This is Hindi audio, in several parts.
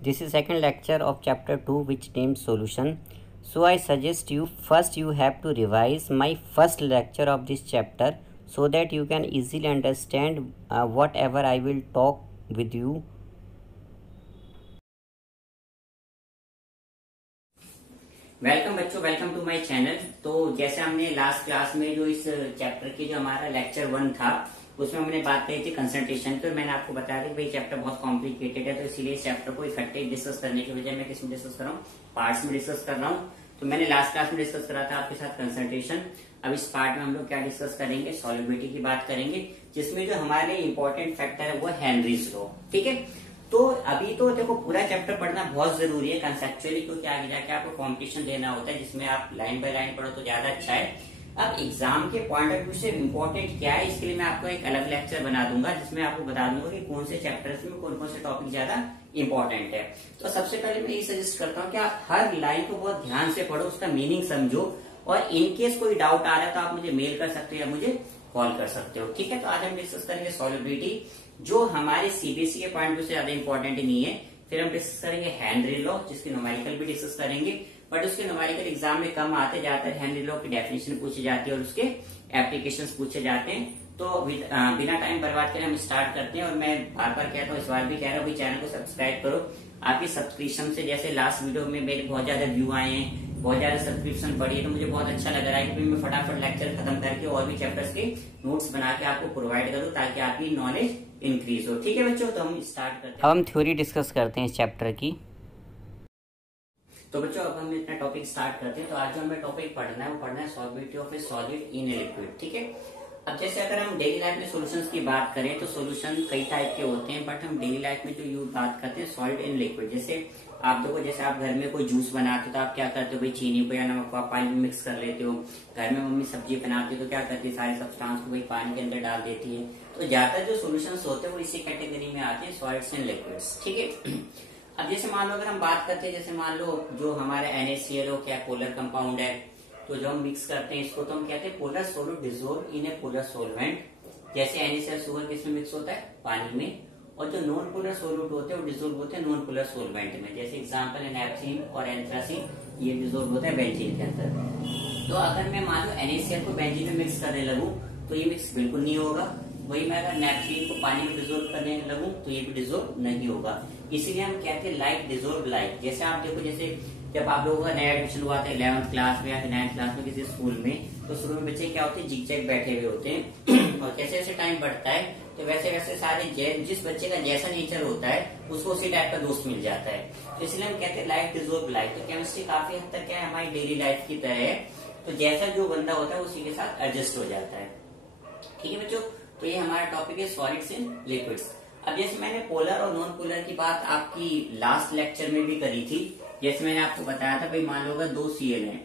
This is second lecture of chapter 2 which named solution. So I suggest you first you have to revise my first lecture of this chapter so that you can easily understand whatever I will talk with you. Welcome बच्चों, वेलकम टू माय चैनल। तो जैसे हमने लास्ट क्लास में जो इस चैप्टर की जो हमारा लेक्चर 1 था उसमें हमने बात करी थी कंसंट्रेशन। तो मैंने आपको बताया कि भाई चैप्टर बहुत कॉम्प्लिकेटेड है, तो इसीलिए इस चैप्टर को इकट्ठे डिस्कस करने की बजाय मैं किसमें डिस्कस कर रहा हूँ, पार्ट्स में डिस्कस कर रहा हूँ। तो मैंने लास्ट क्लास में डिस्कस करा था आपके साथ कंसंट्रेशन। अब इस पार्ट में हम लोग क्या डिस्कस करेंगे, सॉल्युबिलिटी की बात करेंगे, जिसमें जो हमारे लिए इंपॉर्टेंट फैक्टर है वो हेनरीज लॉ। ठीक है, तो अभी तो देखो पूरा चैप्टर पढ़ना बहुत जरूरी है कंसेप्चुअली, क्योंकि आगे जाके आपको कॉम्पिटिशन देना होता है जिसमें आप लाइन बाय लाइन पढ़ो तो ज्यादा अच्छा है। अब एग्जाम के पॉइंट ऑफ व्यू से इम्पोर्टेंट क्या है, इसके लिए मैं आपको एक अलग लेक्चर बना दूंगा जिसमें आपको बता दूंगा कि कौन से चैप्टर्स में कौन कौन से टॉपिक ज्यादा इंपॉर्टेंट है। तो सबसे पहले मैं ये सजेस्ट करता हूँ कि आप हर लाइन को बहुत ध्यान से पढ़ो, उसका मीनिंग समझो, और इनकेस कोई डाउट आ रहा है तो आप मुझे मेल कर सकते हो या मुझे कॉल कर सकते हो। ठीक है, तो आज हम डिस्कस करेंगे सॉल्युबिलिटी, जो हमारे सीबीएसई के पॉइंट से ज्यादा इंपॉर्टेंट नहीं है। फिर हम डिस्कस करेंगे हेनरी लॉ, जिसके न्यूमेरिकल भी डिस्कस करेंगे, बट उसके न्यूमेरिकल एग्जाम में कम आते जाते हैं। हेनरी लॉ की डेफिनेशन पूछी जाती है और उसके एप्लीकेशंस पूछे जाते हैं। तो बिना टाइम बर्बाद करे हम स्टार्ट करते हैं। और मैं बार बार कहता हूँ, इस बार भी कह रहा हूँ, चैनल को सब्सक्राइब करो। आपकी सब्सक्रिप्शन से, जैसे लास्ट वीडियो में मेरे बहुत ज्यादा व्यू आए हैं, बहुत ज्यादा सब्सक्रिप्शन बढ़ी है, तो मुझे बहुत अच्छा लग रहा है कि मैं फटाफट लेक्चर खत्म करके और भी चैप्टर्स के नोट्स बना के आपको प्रोवाइड करूँ ताकि आपकी नॉलेज इंक्रीज हो। ठीक है बच्चों, तो हम स्टार्ट करते हैं। अब हम थ्योरी डिस्कस करते हैं इस चैप्टर की। तो बच्चों अब हम अपना टॉपिक स्टार्ट करते हैं। तो आज जो हमें टॉपिक पढ़ना है वो पढ़ना है solubility of A solid in a liquid. ठीक है, अब जैसे अगर हम डेली लाइफ में सॉल्यूशंस की बात करें तो सॉल्यूशन कई टाइप के होते हैं, बट हम डेली लाइफ में जो यूज बात करते हैं सॉलिड इन लिक्विड। जैसे आप देखो, जैसे आप घर में कोई जूस बनाते हो तो आप क्या करते हो, भाई चीनी को या नमक को आप पानी में मिक्स कर लेते हो। घर में मम्मी सब्जी बनाती है तो क्या करती है, सारे सब्सटेंस को भाई पानी के अंदर डाल देती है। तो ज्यादातर जो सॉल्यूशंस होते हैं वो इसी कैटेगरी में आते हैं, सॉलिड्स एंड लिक्विड्स। ठीक है, अब जैसे मान लो अगर हम बात करते हैं, जैसे मान लो जो हमारा NaCl क्या पोलर कंपाउंड है, तो जब हम मिक्स करते हैं इसको तो हम कहते हैं polar solute dissolve in A polar solvent. जैसे NaCl शुगर किसमें मिक्स होता है, पानी में, और जो नॉन पोलर सॉल्यूट होते हैं वो डिसॉल्व होते हैं नॉन पोलर सॉल्वेंट में। जैसे एग्जांपल है नैप्थलीन और एंथ्रासीन, ये डिसॉल्व होता है बेंजीन के अंदर। तो अगर मैं मान लो NaCl को बेंजीन में मिक्स करने लगूं तो ये मिक्स बिल्कुल नहीं होगा। वही मैं अगर नैप्थलीन को पानी में डिसॉल्व करने लगूं तो ये भी डिसॉल्व नहीं होगा। इसीलिए हम कहते हैं लाइक डिसॉल्व लाइक। जैसे आप देखो, जैसे जब आप लोगों का नया एडमिशन हुआ था 11th क्लास में या फिर 9th क्लास में किसी स्कूल में, तो शुरू में बच्चे क्या होते हैं, जिग-जैग बैठे हुए होते हैं और जैसे जैसे टाइम बढ़ता है तो वैसे वैसे सारे जिस बच्चे का जैसा नेचर होता है उसको उसी टाइप का दोस्त मिल जाता है। तो इसलिए हम कहते हैं लाइक डिसॉल्व लाइक। तो केमिस्ट्री काफी हद तक क्या है, हमारी डेली लाइफ की तरह है। तो जैसा जो बंदा होता है उसी के साथ एडजस्ट हो जाता है। ठीक है बच्चों, तो ये हमारा टॉपिक है सॉलिड्स एंड लिक्विड्स। अब जैसे मैंने पोलर और नॉन पोलर की बात आपकी लास्ट लेक्चर में भी करी थी। जैसे मैंने आपको बताया था, भाई मान लो अगर 2 Cl है,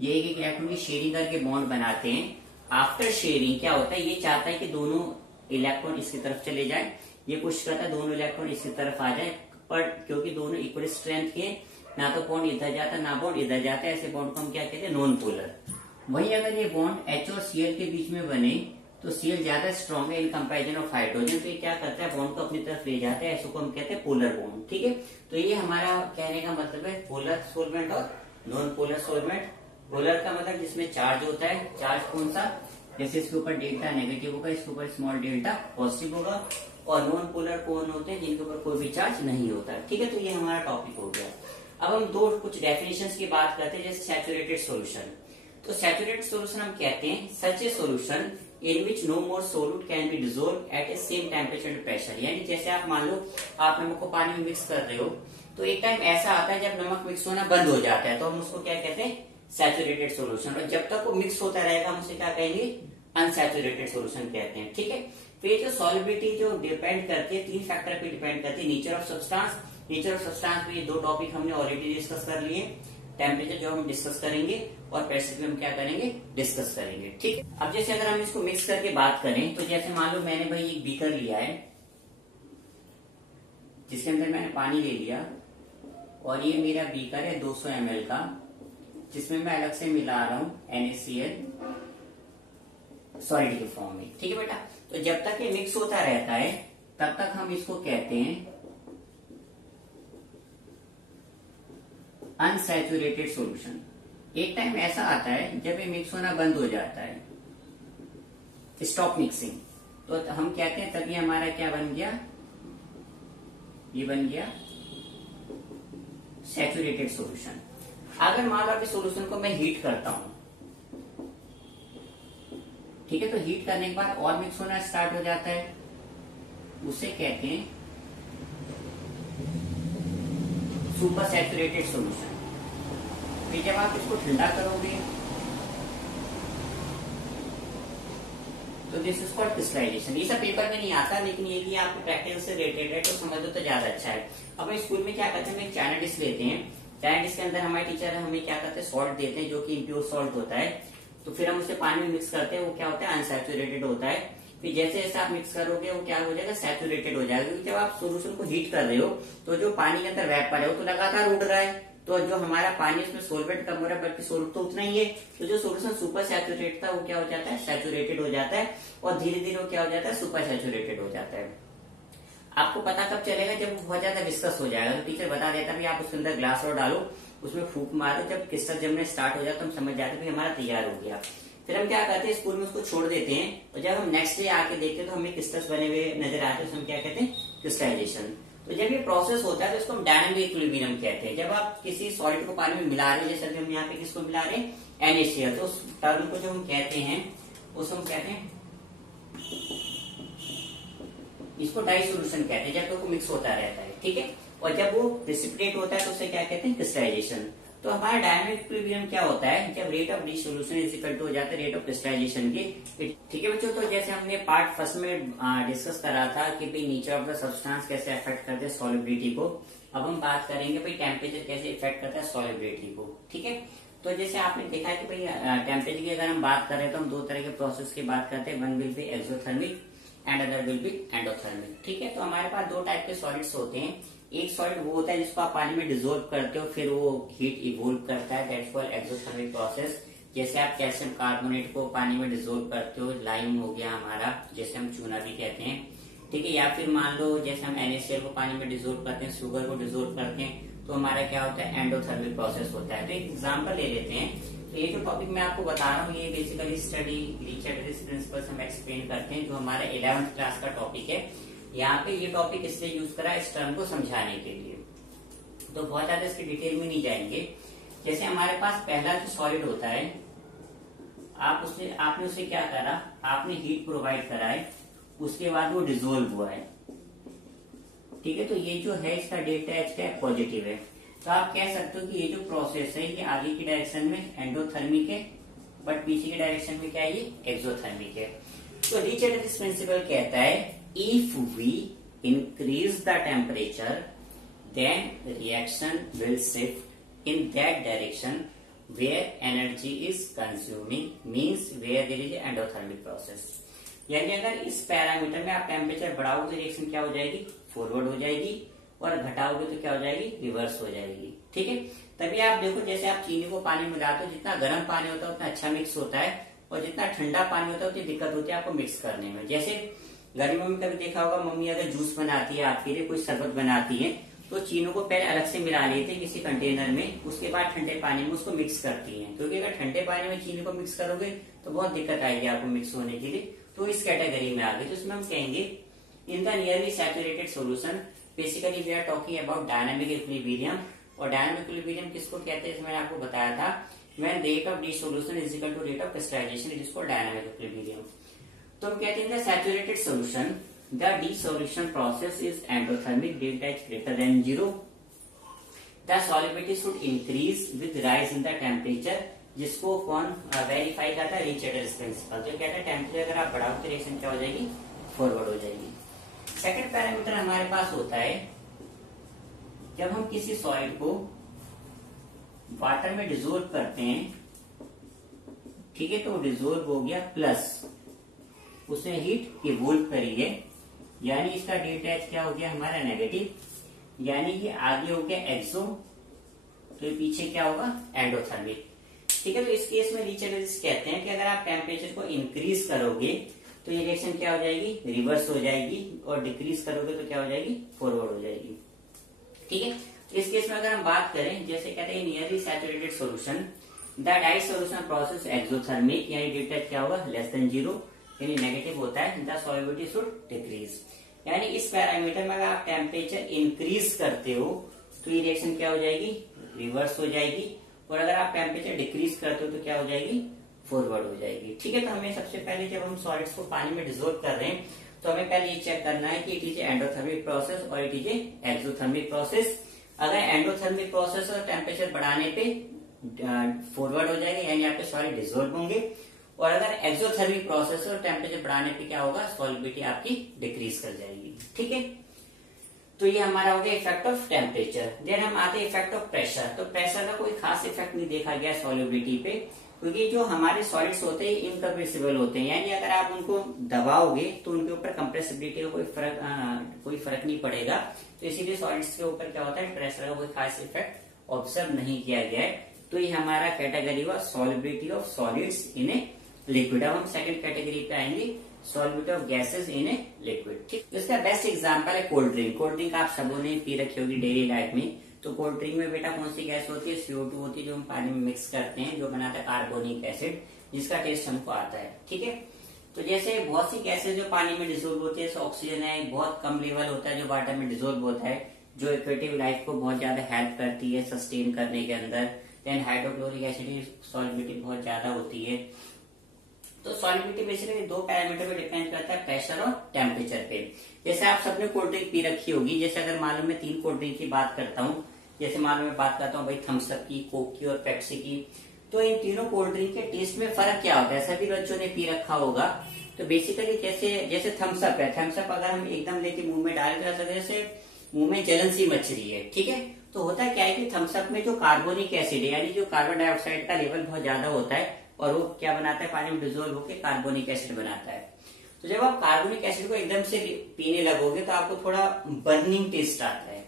ये एक इलेक्ट्रॉन की शेयरिंग करके बॉन्ड बनाते हैं। आफ्टर शेयरिंग क्या होता है, ये चाहता है कि दोनों इलेक्ट्रॉन इसकी तरफ चले जाए, ये कोशिश करता है दोनों इलेक्ट्रॉन इसकी तरफ आ जाए, पर क्योंकि दोनों इक्वल स्ट्रेंथ के, ना तो बॉन्ड इधर जाता ना बॉन्ड इधर जाता है, ऐसे बॉन्ड को हम क्या कहते हैं, नॉन पोलर। वही अगर ये बॉन्ड H और Cl के बीच में बने तो Cl ज्यादा स्ट्रॉन्ग है इन कंपैरिजन ऑफ हाइड्रोजन, तो ये क्या करता है, बॉन्ड को अपनी तरफ ले जाता है, ऐसे को हम कहते हैं पोलर बॉन्ड। ठीक है, तो ये हमारा कहने का मतलब है पोलर सोलवेंट और नॉन पोलर सोलवेंट। पोलर का मतलब जिसमें चार्ज होता है, चार्ज कौन सा, जैसे इसके ऊपर डेल्टा नेगेटिव होगा, इसके ऊपर स्मॉल डेल्टा पॉजिटिव होगा, और नॉन पोलर कौन होते हैं, जिनके ऊपर कोई भी चार्ज नहीं होता है। ठीक है, तो ये हमारा टॉपिक हो गया। अब हम कुछ डेफिनेशन की बात करते हैं, जैसे सैचुरेटेड सोल्यूशन। तो सैचुरेटेड सोल्यूशन हम कहते हैं such a solution in which no more solute can be dissolve at a same temperature and pressure. यानी जैसे आप मान लो आप नमक को पानी में मिक्स कर रहे हो, तो एक टाइम ऐसा आता है जब नमक मिक्स होना बंद हो जाता है, तो हम उसको क्या कहते हैं, सैचुरेटेड सोल्यूशन। और जब तक वो मिक्स होता रहेगा हम उसे क्या कहेंगे, अनसैचुरेटेड सोल्यूशन कहते हैं। ठीक है, फिर जो सॉल्युबिलिटी जो डिपेंड करती है 3 फैक्टर पे डिपेंड करती है, nature of substance. Nature of substance में ये 2 टॉपिक हमने ऑलरेडी डिस्कस कर लिए। टेम्परेचर जो हम डिस्कस करेंगे और प्रेशर भी हम क्या करेंगे, डिस्कस करेंगे। ठीक है, अब जैसे अगर हम इसको मिक्स करके बात करें, तो जैसे मान लो मैंने भाई एक बीकर लिया है जिसके अंदर मैंने पानी ले लिया, और ये मेरा बीकर है 200 ml का, जिसमें मैं अलग से मिला रहा हूं NaCl सॉलिड के फॉर्म में। ठीक है बेटा, तो जब तक ये मिक्स होता रहता है तब तक हम इसको कहते हैं अनसैचुरेटेड सॉल्यूशन। एक टाइम ऐसा आता है जब ये मिक्स होना बंद हो जाता है, स्टॉप मिक्सिंग, तो हम कहते हैं तभी हमारा क्या बन गया, ये बन गया सैचुरेटेड सॉल्यूशन। अगर मान लो अभी सॉल्यूशन को मैं हीट करता हूं, ठीक है, तो हीट करने के बाद और मिक्स होना स्टार्ट हो जाता है, उसे कहते हैं सुपर सैचुरेटेड सॉल्यूशन। फिर जब आप इसको ठंडा करोगे तो दिस इज कॉल्ड क्रिस्टलाइजेशन। ये सब पेपर में नहीं आता, लेकिन ये भी आपको प्रैक्टिकल से रिलेटेड है, तो समझ लो तो ज्यादा अच्छा है। अब हम स्कूल में क्या करते हैं, हम एक चाइना डिश लेते हैं, चाइना डिश के अंदर हमारे टीचर हमें क्या करते हैं, सॉल्ट देते हैं जो कि इम्प्योर सॉल्ट होता है, तो फिर हम उसे पानी में मिक्स करते हैं, वो क्या होता है, अनसैचुरेटेड होता है। फिर जैसे जैसे आप मिक्स करोगे वो क्या हो जाएगा, सैचुरेटेड हो जाएगा, क्योंकि जब आप सोल्यूशन को हीट कर रहे हो तो जो पानी के अंदर वेपर है वो तो लगातार उड़ रहा है, तो जो हमारा पानी उसमें सोलवेंट कम हो रहा है, बल्कि सोल्ट तो उतना ही है, तो जो सोल्यूशन सुपर सैचुरेटेड था वो क्या हो जाता है, सैचुरेटेड हो जाता है, और धीरे धीरे वो क्या हो जाता है, सुपर सैचुरेटेड हो जाता है। आपको पता कब चलेगा, जब वो बहुत ज्यादा विस्कस हो जाएगा, तो टीचर बता देता है आप उसके अंदर ग्लास और डालो, उसमें फूंक मारो, जब क्रिस्टल जमने स्टार्ट हो जाए तो हम समझ जाते हैं हमारा तैयार हो गया। फिर हम क्या करते हैं, स्कूल में उसको छोड़ देते हैं, और जब हम नेक्स्ट डे आके देखते हैं तो हमें क्रिस्टल्स बने हुए नजर आते हैं, तो हम क्या कहते हैं, क्रिस्टलाइजेशन। तो जब ये प्रोसेस होता है तो इसको हम डायनामिक इक्विलिब्रियम कहते हैं। जब आप किसी सॉलिड को पानी में मिला रहे हैं, जैसे हम यहाँ पे किसको मिला रहे हैं, NaCl, तो उस टर्म को जो हम कहते हैं उसको हम कहते हैं, इसको डाई सोल्यूशन कहते हैं, जब तक वो मिक्स होता रहता है, ठीक है, और जब वो प्रेसिपिटेट होता है तो उसे क्या कहते हैं, क्रिस्टलाइजेशन। तो हमारा डायनामिक इक्विलिब्रियम क्या होता है, जब rate of dissolution is equal to हो जाता है रेट ऑफ क्रिस्टलाइजेशन के, ठीक है बच्चों। तो जैसे हमने पार्ट फर्स्ट में डिस्कस करा था कि भाई नेचर ऑफ द सब्सटेंस कैसे अफेक्ट करते हैं सॉलिबिलिटी को, अब हम बात करेंगे भाई टेम्परेचर कैसे इफेक्ट करता है सॉलिबिलिटी को, ठीक है। तो जैसे आपने देखा है कि भाई टेम्परेचर की अगर हम बात करें तो हम दो तरह के प्रोसेस की बात करते हैं, one will be exothermic and other will be endothermic, ठीक है। तो हमारे पास दो टाइप के सॉलिड्स होते हैं, एक सॉलिड वो होता है जिसको आप पानी में डिसोल्व करते हो, फिर वो हीट इवोल्व करता है, दैट्स कॉल्ड एक्सोथर्मिक प्रोसेस। जैसे आप कैल्शियम कार्बोनेट को पानी में डिसोल्व करते हो, लाइम हो गया हमारा, जैसे हम चूना भी कहते हैं, ठीक है, या फिर मान लो जैसे हम NaCl को पानी में डिसोल्व करते हैं, शुगर को डिसोल्व करते हैं, तो हमारा क्या होता है, एंडोथर्मिक प्रोसेस होता है। तो एक एग्जाम्पल ले लेते हैं, तो ये जो टॉपिक मैं आपको बता रहा हूँ ये बेसिकली स्टडी रिचर्ड प्रिंसिपल्स हम एक्सप्लेन करते हैं, जो हमारा 11th क्लास का टॉपिक है। यहाँ पे ये टॉपिक इसलिए यूज करा इस टर्म को समझाने के लिए, तो बहुत ज्यादा इसकी डिटेल में नहीं जाएंगे। जैसे हमारे पास पहला जो सॉलिड होता है, आपने उसे क्या करा, आपने हीट प्रोवाइड करा है, उसके बाद वो डिसोल्व हुआ है, ठीक है। तो ये जो है इसका डेल्टा H का पॉजिटिव है, तो आप कह सकते हो कि ये जो प्रोसेस है ये आगे की डायरेक्शन में एंडोथर्मिक है, बट पीछे की डायरेक्शन में क्या है, ये एक्सोथर्मिक है। तो रिचर्ड प्रिंसिपल कहता है if we increase the temperature then reaction will shift in that direction where energy is consuming, means where there is endothermic process। यानी अगर इस पैरामीटर में आप टेम्परेचर बढ़ाओगे तो रिएक्शन क्या हो जाएगी, फॉरवर्ड हो जाएगी, और घटाओगे तो क्या हो जाएगी, रिवर्स हो जाएगी, ठीक है। तभी आप देखो जैसे आप चीनी को पानी में मिलाते हो, जितना गर्म पानी होता है उतना अच्छा मिक्स होता है, और जितना ठंडा पानी होता है उतनी दिक्कत होती है आपको मिक्स करने में। जैसे गर्मियों में कभी देखा होगा मम्मी अगर जूस बनाती है आपके लिए, कोई शरबत बनाती है, तो चीनों को पहले अलग से मिला लेते हैं किसी कंटेनर में, उसके बाद ठंडे पानी में उसको मिक्स करती हैं, क्योंकि अगर ठंडे पानी में चीनी को मिक्स करोगे तो बहुत दिक्कत आएगी आपको मिक्स होने के लिए। तो इस कैटेगरी में आ गए, तो इसमें हम कहेंगे in the nearly saturated solution basically we are talking about dynamic equilibrium. और डायनामिक इक्विलिब्रियम किसको कहते हैं, मैंने आपको बताया था, when rate of dissolution is equal to rate of crystallization, it is called dynamic equilibrium. तो हम कहते हैं saturated solution the dissolution process is endothermic, delta H greater than 0, the solubility should increase with rise in the temperature, जिसको कौन वेरीफाई करता है, रिचर्ड प्रिंसिपल। तो कहता है टेम्परेचर अगर आप बढ़ाओ तो रिएक्शन क्या हो जाएगी, फॉरवर्ड हो जाएगी। सेकंड पैरामीटर हमारे पास होता है जब हम किसी सॉलिड को वाटर में डिसोल्व करते हैं, ठीक है, तो डिसोल्व हो गया प्लस उसने हीट इवोल्व करी है, यानी इसका डेल्टा H क्या हो गया हमारा नेगेटिव, यानी ये आगे हो गया एक्सो, तो ये पीछे क्या होगा, एंडोथर्मिक, ठीक है। तो इस केस में रिचर्ड कहते हैं कि अगर आप टेम्परेचर को इंक्रीज करोगे तो ये रिएक्शन क्या हो जाएगी, रिवर्स हो जाएगी, और डिक्रीज करोगे तो क्या हो जाएगी, फॉरवर्ड हो जाएगी। ठीक है। इस केस में अगर हम बात करें, जैसे कहते हैं nearly saturated solution the diet solution process exothermic, यानी डिटेक्ट क्या होगा लेस देन 0, यानी नेगेटिव होता है, द सॉल्युबिलिटी शुड डिक्रीज। यानी इस पैरामीटर में अगर आप टेम्परेचर इंक्रीज करते हो तो ये रिएक्शन क्या हो जाएगी, रिवर्स हो जाएगी, और अगर आप टेम्परेचर डिक्रीज करते हो तो क्या हो जाएगी, फॉरवर्ड हो जाएगी। ठीक है। तो हमें सबसे पहले जब हम सॉलिड्स को पानी में डिसोल्व कर रहे हैं तो हमें पहले ये चेक करना है कि इट इज एंडोथर्मिक प्रोसेस और इट इज एक्सोथर्मिक प्रोसेस। अगर एंडोथर्मिक प्रोसेस और टेम्परेचर बढ़ाने पे फॉरवर्ड हो जाएगा, यानी आपके सॉलिड डिसोल्व होंगे, और अगर एक्सोथर्मिक प्रोसेस और टेम्परेचर बढ़ाने पे क्या होगा, सॉल्युबिलिटी आपकी डिक्रीज कर जाएगी। ठीक है। तो ये हमारा हो गया इफेक्ट ऑफ टेम्परेचर। देन हम आते हैं इफेक्ट ऑफ प्रेशर। तो प्रेशर का कोई खास इफेक्ट नहीं देखा गया सॉल्युबिलिटी पे, क्योंकि जो हमारे सॉलिड्स होते हैं इनकम्प्रेसिबल होते हैं, यानी अगर आप उनको दबाओगे तो उनके ऊपर कंप्रेसिबिलिटी का कोई फर्क नहीं पड़ेगा। तो इसीलिए सॉलिड्स के ऊपर क्या होता है, प्रेशर का कोई खास इफेक्ट ऑब्जर्व नहीं किया गया है। तो ये हमारा कैटेगरी हुआ solubility of solids in a liquid. अब हम सेकंड कैटेगरी पे आएंगे, solubility of gases in a liquid. ठीक, इसका बेस्ट एग्जांपल है कोल्ड ड्रिंक। कोल्ड ड्रिंक आप सबों ने पी रखी होगी डेली लाइफ में। तो कोल्ड ड्रिंक में बेटा कौन सी गैस होती है, CO2 होती है, जो हम पानी में मिक्स करते हैं, जो बनाता है कार्बोनिक एसिड, जिसका टेस्ट हमको आता है। ठीक है। तो जैसे बहुत सी गैसेस जो पानी में डिसोल्व होती है, ऑक्सीजन है, बहुत कम लेवल होता है जो वाटर में डिसोल्व होता है, जो एक्वेटिव लाइफ को बहुत ज्यादा हेल्प करती है सस्टेन करने के अंदर। देन हाइड्रोक्लोरिक एसिड की सॉल्युबिलिटी बहुत ज्यादा होती है। तो सॉल्युबिलिटी बेसिकली दो पैरामीटर पे डिपेंड करता है, प्रेशर और टेम्परेचर पे। जैसे आप सबने कोल्ड ड्रिंक पी रखी होगी, जैसे अगर मान लो मैं 3 कोल्ड ड्रिंक की बात करता हूँ, जैसे मान लो मैं बात करता हूँ भाई थम्स अप की, कोक की और पेप्सी की, तो इन तीनों कोल्ड ड्रिंक के टेस्ट में फर्क क्या होता है, सभी बच्चों ने पी रखा होगा। तो बेसिकली जैसे थम्स अप है, थम्स अप अगर हम एकदम लेके मुंह में डाल कर सकते, जैसे मुंह में जलन सी मच रही है। ठीक है। तो होता क्या है कि थम्स अप में जो कार्बोनिक एसिड है, यानी जो कार्बन डाइऑक्साइड का लेवल बहुत ज्यादा होता है, और वो क्या बनाता है, पानी में डिसोल्व होकर कार्बोनिक एसिड बनाता है। तो जब आप कार्बोनिक एसिड को एकदम से पीने लगोगे तो आपको थोड़ा बर्निंग टेस्ट आता है।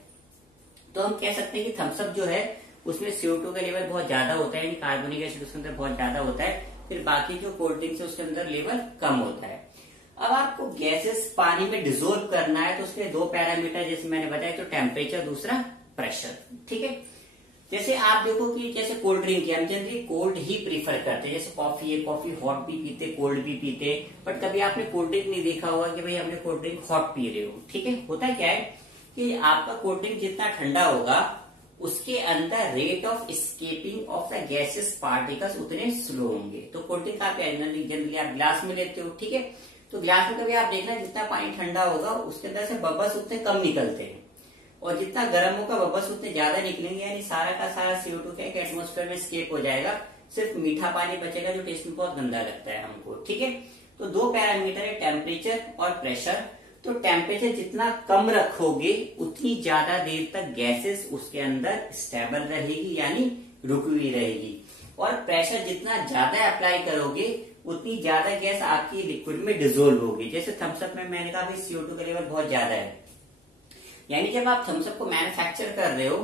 तो हम कह सकते हैं कि थम्स अप जो है उसमें CO2 का लेवल बहुत ज्यादा होता है, यानी कार्बोनिक एसिड उसके अंदर बहुत ज्यादा होता है। फिर बाकी जो कोल्ड ड्रिंक्स है उसके अंदर लेवल कम होता है। अब आपको गैसेस पानी में डिसोल्व करना है तो उसके 2 पैरामीटर जैसे मैंने बताया, तो टेम्परेचर, दूसरा प्रेशर। ठीक है। जैसे आप देखो कि जैसे कोल्ड ड्रिंक है, हम जनरली कोल्ड ही प्रीफर करते हैं। जैसे कॉफी है, कॉफी हॉट भी पीते, कोल्ड भी पीते, बट कभी आपने कोल्ड ड्रिंक नहीं देखा होगा कि भाई हमने कोल्ड ड्रिंक हॉट पी रहे हो। ठीक है। होता क्या है कि आपका कोल्ड ड्रिंक जितना ठंडा होगा उसके अंदर rate of escaping of the gases particles उतने स्लो होंगे। तो कोल्ड ड्रिंक आप जनरली आप ग्लास में लेते हो। ठीक है। तो ग्लास में कभी आप देखना जितना पानी ठंडा होगा उसके अंदर से बबल्स उतने कम निकलते हैं, और जितना गर्म होगा बबल्स उतने ज्यादा निकलेंगे, यानी सारा का सारा CO2 क्या है एटमोस्फेयर में स्केप हो जाएगा, सिर्फ मीठा पानी बचेगा जो टेस्ट में बहुत गंदा लगता है हमको। ठीक है। तो 2 पैरामीटर है, टेम्परेचर और प्रेशर। तो टेम्परेचर जितना कम रखोगे उतनी ज्यादा देर तक गैसेस उसके अंदर स्टेबल रहेगी, यानी रुकी हुई रहेगी, और प्रेशर जितना ज्यादा अप्लाई करोगे उतनी ज्यादा गैस आपकी लिक्विड में डिसोल्व होगी। जैसे थम्सअप में मैंने कहा भाई CO2 का लेवल बहुत ज्यादा है, यानी जब आप थम्सअप को मैन्युफैक्चर कर रहे हो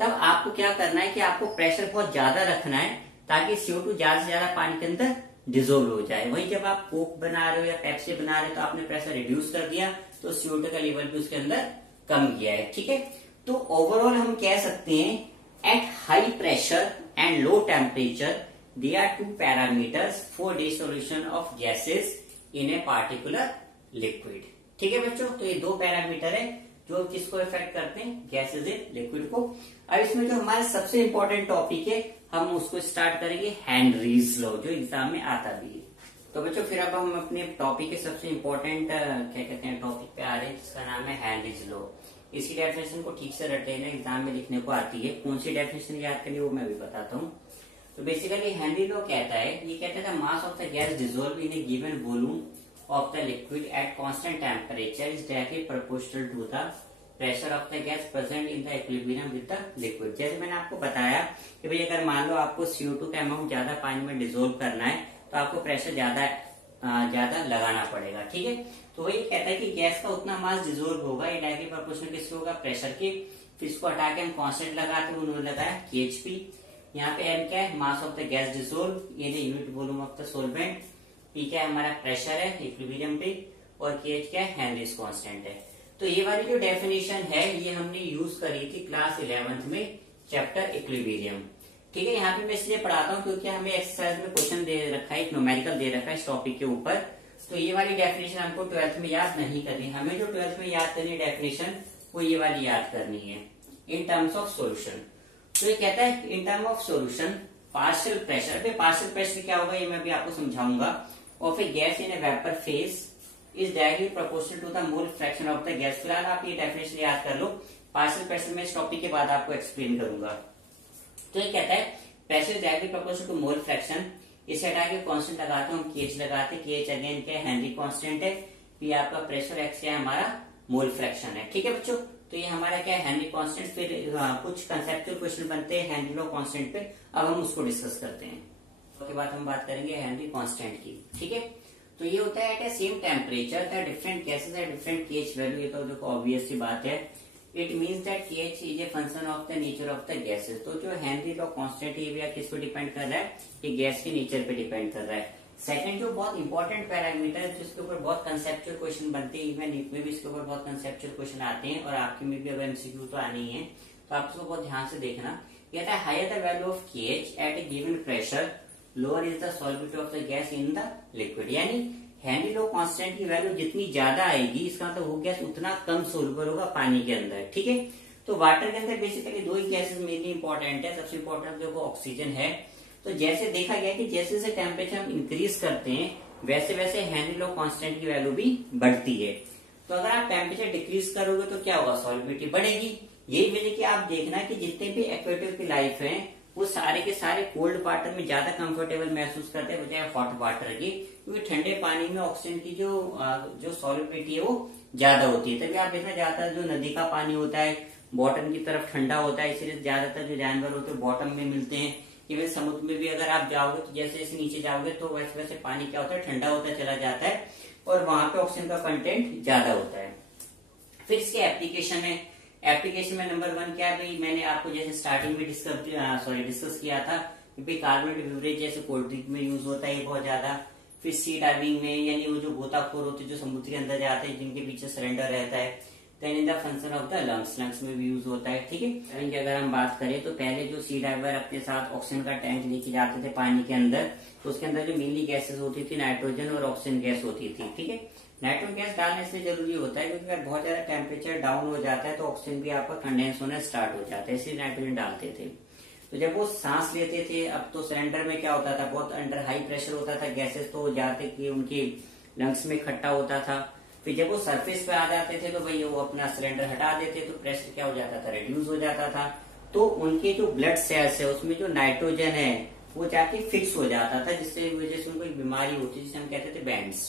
तब आपको क्या करना है कि आपको प्रेशर बहुत ज्यादा रखना है ताकि CO2 ज्यादा से ज्यादा पानी के अंदर डिसोल्व हो जाए। वहीं जब आप कोक बना रहे हो या पेप्सी बना रहे हो तो आपने प्रेशर रिड्यूस कर दिया, तो CO2 का लेवल भी उसके अंदर कम किया है। ठीक है। तो ओवरऑल हम कह सकते हैं at high pressure and low temperature they are 2 parameters for dissolution of gases in a particular liquid. ठीक है बच्चों। तो ये 2 पैरामीटर है जो किसको इफेक्ट करते हैं, गैसेस इन लिक्विड को। अब इसमें जो हमारा सबसे इंपॉर्टेंट टॉपिक है हम उसको स्टार्ट करेंगे हेनरीज लॉ, जो एग्जाम में आता भी है। तो बच्चों फिर अब हम अपने टॉपिक के सबसे इंपॉर्टेंट क्या कहते हैं टॉपिक पे आ रहे हैं, जिसका नाम है हेनरीज लॉ। इसकी डेफिनेशन को ठीक से रट लेना, एग्जाम में लिखने को आती है। कौन सी डेफिनेशन याद करनी वो मैं भी बताता हूँ। तो बेसिकली हेनरी लॉ कहता है, ये कहता है mass of the gas dissolve in A given volume of the liquid at constant temperature is directly proportional to the pressure of the gas present in the equilibrium with the liquid। जैसे मैंने आपको बताया कि भाई अगर मान लो आपको CO2 का अमाउंट ज्यादा पानी में डिसॉल्व करना है तो आपको प्रेशर ज्यादा लगाना पड़ेगा। ठीक है। तो वही कहता है कि गैस का उतना मास डिसॉल्व होगा, ये डायरेक्टली प्रोपोर्शनल किसके होगा, प्रेशर के। फिर इसको हटा के हम कांस्टेंट लगाते हैं, उन्होंने लगाया KHP। यहाँ पे M क्या है, mass of the gas dissolve, ये unit volume of the solvent. P क्या है, हमारा प्रेशर है इक्विलिब्रियम पे, और KH क्या है, हेनरीज कांस्टेंट है। तो ये वाली जो डेफिनेशन है ये हमने यूज करी थी क्लास 11th में चैप्टर इक्विलिब्रियम। ठीक है, यहाँ पे मैं इसलिए पढ़ाता हूँ क्योंकि हमें एक्सरसाइज में क्वेश्चन दे रखा है, एक न्यूमेरिकल दे रखा है इस टॉपिक के ऊपर। तो ये वाली डेफिनेशन हमको 12th में याद नहीं करनी, हमें जो 12th में याद करनी है डेफिनेशन वो ये वाली याद करनी है इन टर्म्स ऑफ सोल्यूशन। तो ये कहता है in term of solution partial pressure. Partial pressure क्या होगा ये मैं भी आपको समझाऊंगा। Of a gas in a vapour phase is directly proportional to the mole fraction of the gas. फिलहाल आप ये डेफिनेशन याद कर लो, पार्शियल प्रेशर में इस टॉपिक के बाद आपको एक्सप्लेन करूंगा। तो ये कहता है pressure is directly proportional to mole fraction. इसे हटा के कांस्टेंट लगाते हैं हम, केएच लगाते हैं। केएच अगेन क्या है, हेनरी कांस्टेंट है। पी आपका प्रेशर, एक्स क्या है हमारा मोल फ्रैक्शन है। ठीक है बच्चों, तो ये हमारा क्या है हेनरी कांस्टेंट। फिर कुछ कंसेप्चुअल क्वेश्चन बनते हैं हेनरी लॉ कांस्टेंट पे, अब हम उसको डिस्कस करते हैं। उसके बाद हम बात करेंगे हेनरी कांस्टेंट की। ठीक है, तो ये होता है at same temperature the different gases at different KH value. ये तो देखो ऑब्वियस सी बात है। It means that KH is a function of the nature of the gases. तो जो हेनरी लॉ कांस्टेंट है ये किस पे डिपेंड कर रहा है, ये गैस के नेचर पे डिपेंड कर रहा है। सेकंड जो बहुत इंपॉर्टेंट पैरामीटर है जिसके ऊपर बहुत कंसेप्चुअल क्वेश्चन बनते हैं, इवन नीट में भी इसके ऊपर बहुत कंसेप्चुअल क्वेश्चन आते हैं और आपके में भी अब एमसीक्यू तो आनी है, तो आप इसको बहुत ध्यान से देखना। कहता है higher the value of KH at a given pressure lower is the solubility of the gas in the liquid. यानी हेनरी लॉ कांस्टेंट की वैल्यू जितनी ज्यादा आएगी इसका मतलब वो गैस उतना कम सोल्यूबल होगा पानी के अंदर। ठीक है, तो वाटर के अंदर बेसिकली दो ही गैसेस मेनली इंपॉर्टेंट है। सबसे इंपॉर्टेंट देखो ऑक्सीजन है। तो जैसे देखा गया कि जैसे जैसे टेम्परेचर हम इंक्रीज करते हैं वैसे वैसे हेनरी लॉ कांस्टेंट की वैल्यू भी बढ़ती है। तो अगर आप टेम्परेचर डिक्रीज करोगे तो क्या होगा, सॉल्युबिलिटी बढ़ेगी। यही वजह कि आप देखना कि जितने भी एक्वेटिव की लाइफ है वो सारे के सारे कोल्ड वाटर में ज्यादा कंफर्टेबल महसूस करते हैं बजाय हॉट वाटर की, क्योंकि ठंडे पानी में ऑक्सीजन की जो सॉल्युबिलिटी है वो ज्यादा होती है। तभी आप देखना ज्यादातर जो नदी का पानी होता है बॉटम की तरफ ठंडा होता है, इसलिए ज्यादातर जो जानवर होते हैं बॉटम में मिलते हैं। इवन समुद्र में भी अगर आप जाओगे तो जैसे जैसे नीचे जाओगे तो वैसे वैसे पानी क्या होता है, ठंडा होता चला जाता है और वहां पे ऑक्सीजन का कंटेंट ज्यादा होता है। फिर इसके एप्लीकेशन है। एप्लीकेशन में नंबर 1 क्या है भाई, मैंने आपको जैसे स्टार्टिंग में डिस्कस किया था कि कार्बोनेटेड बेवरेज जैसे कोल्ड ड्रिंक में यूज होता है बहुत ज्यादा। फिर सी डाइविंग में, यानी वो जो गोताखोर होते हैं जो समुद्र के अंदर जाते हैं जिनके पीछे सरेंडर रहता है। Then in the function of the lungs में भी यूज होता है। ठीक है, अगर हम बात करें तो पहले जो सी डाइवर अपने साथ ऑक्सीजन का टैंक लेके जाते थे पानी के अंदर, तो उसके अंदर जो मेनली गैसेस होती थी नाइट्रोजन और ऑक्सीजन गैस होती थी। ठीक है, नाइट्रोजन गैस डालने से जरूरी होता है क्योंकि अगर बहुत ज्यादा टेम्परेचर डाउन हो जाता है तो ऑक्सीजन भी आपका कंडेंस होना स्टार्ट हो जाता है, इसलिए नाइट्रोजन डालते थे। तो जब वो सांस लेते थे, अब तो सिलेंडर में क्या होता था, बहुत अंडर हाई प्रेशर होता था गैसेस, तो जाते कि उनके लंग्स में इकट्ठा होता था। फिर जब वो सरफेस पे आ जाते थे तो भाई वो अपना सिलेंडर हटा देते तो प्रेशर क्या हो जाता था, रिड्यूस हो जाता था। तो उनके जो ब्लड सेल्स है उसमें जो नाइट्रोजन है वो जाके फिक्स हो जाता था, जिससे वजह से उनको एक बीमारी होती है जिसे हम कहते थे बैंड्स।